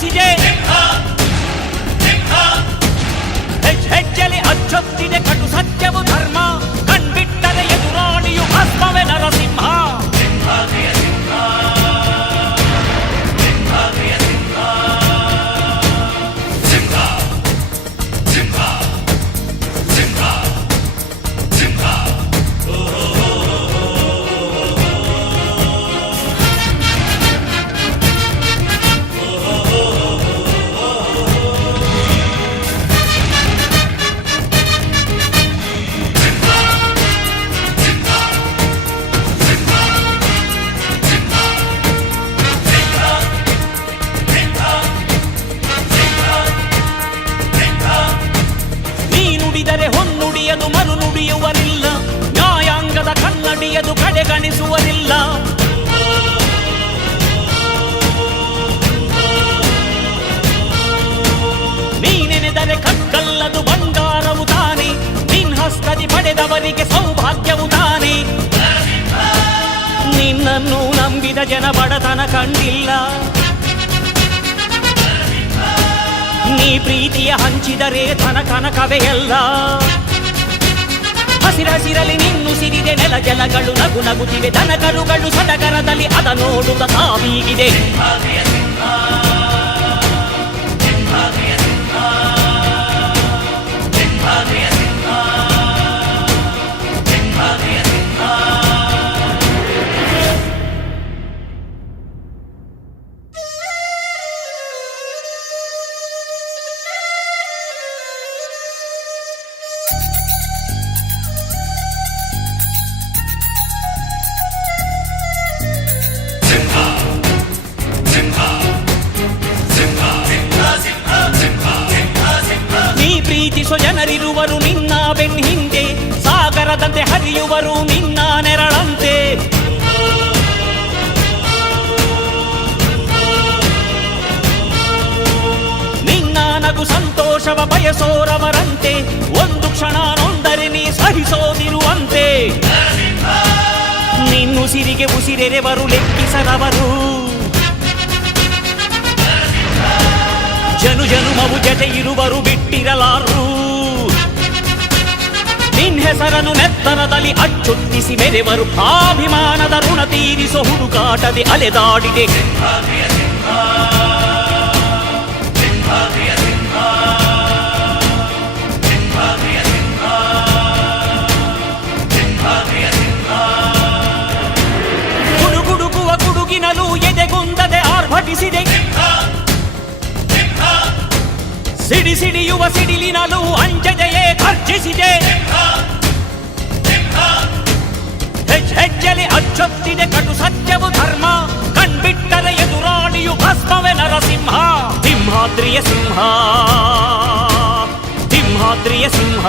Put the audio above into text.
ಖರ್ಜಿಸಿದೆ. ಹೆಜ್ಜೆಲಿ ಅಚ್ಚೊತ್ತಿದೆ ಕಟು ಸತ್ಯವು ಧರ್ಮ, ಕಣ್ಬಿಟ್ಟರೆ ಎದುರಾಳಿಯು ಭಸ್ಮವೇ ನರಸಿಂಹ. ಹೊನ್ನುಡಿಯದು ಮರು ನುಡಿಯುವರಿಲ್ಲ, ನ್ಯಾಯಾಂಗದ ಕನ್ನಡಿಯದು ಕಡೆಗಣಿಸುವರಿಲ್ಲ. ನೀನೆನೆದರೆ ಕಕ್ಕಲ್ಲದು ಬಂಗಾರವು ತಾನೆ, ನಿನ್ ಹಸ್ತದಿ ಪಡೆದವರಿಗೆ ಸೌಭಾಗ್ಯವು ತಾನೆ. ನಿನ್ನನ್ನು ನಂಬಿದ ಜನ ಬಡತನ ಕಂಡಿಲ್ಲ, ನೀ ಪ್ರೀತಿಯ ಹಂಚಿದರೆ ಧನ ಕನಕವೇ ಎಲ್ಲ. ಹಸಿರಸಿರಲಿ ನಿನ್ನು ಸಿರಿದೆ ನೆಲ ಜಲಗಳು ನಗು ನಗುತ್ತಿವೆ, ದನ ಕರುಗಳು ಸಡಗರದಲ್ಲಿ ಅದ ನೋಡುತ್ತ ತಾವೀಗಿದೆ. ಪ್ರೀತಿಸೋ ಜನರಿರುವರು ನಿನ್ನ ಬೆನ್ ಹಿಂದೆ, ಸಾಗರದಂತೆ ಹರಿಯುವರು ನಿನ್ನ ನೆರಳಂತೆ. ನಿನ್ನ ನಗು ಸಂತೋಷವ ಬಯಸೋರವರಂತೆ, ಒಂದು ಕ್ಷಣ ನೊಂದರೆ ನೀ ಸಹಿಸೋದಿರುವಂತೆ. ನಿನ್ನುಸಿರಿಗೆ ಉಸಿರೆರೆವರು ಲೆಕ್ಕಿಸದವರು, ಜನು ಜನುಮವು ಜತೆ ಇರುವರು ಬಿಟ್ಟಿರಲಾರು. ನಿನ್ ಹೆಸರನ್ನು ನೆತ್ತರದಲ್ಲಿ ಅಚ್ಚೊತ್ತಿಸಿ ಮೆರೆವರು, ಅಭಿಮಾನದ ಋಣ ತೀರಿಸೋ ಹುಡುಕಾಟದೆ ಅಲೆದಾಡಿದೆ. ಗುಡುಗುಡುಗುವ ಗುಡುಗಿನಲು ಎದೆಗುಂದದೆ ಆರ್ಭಟಿಸಿದೆ, ಸಿಡಿ ಸಿಡಿಯುವ ಸಿಡಿಲಿನಲು ಅಂಜದೆಯೇ ಖರ್ಜಿಸಿದೆ. ಹೆಜ್ಜೆಲಿ ಅಚ್ಚೊತ್ತಿದೆ ಕಟು ಸತ್ಯವು ಧರ್ಮ, ಕಣ್ಬಿಟ್ಟರೆ ಎದುರಾಳಿಯು ಭಸ್ಮವೇ ನರಸಿಂಹ. ಸಿಂಹಾದ್ರಿಯ ಸಿಂಹ, ಸಿಂಹಾದ್ರಿಯ ಸಿಂಹ.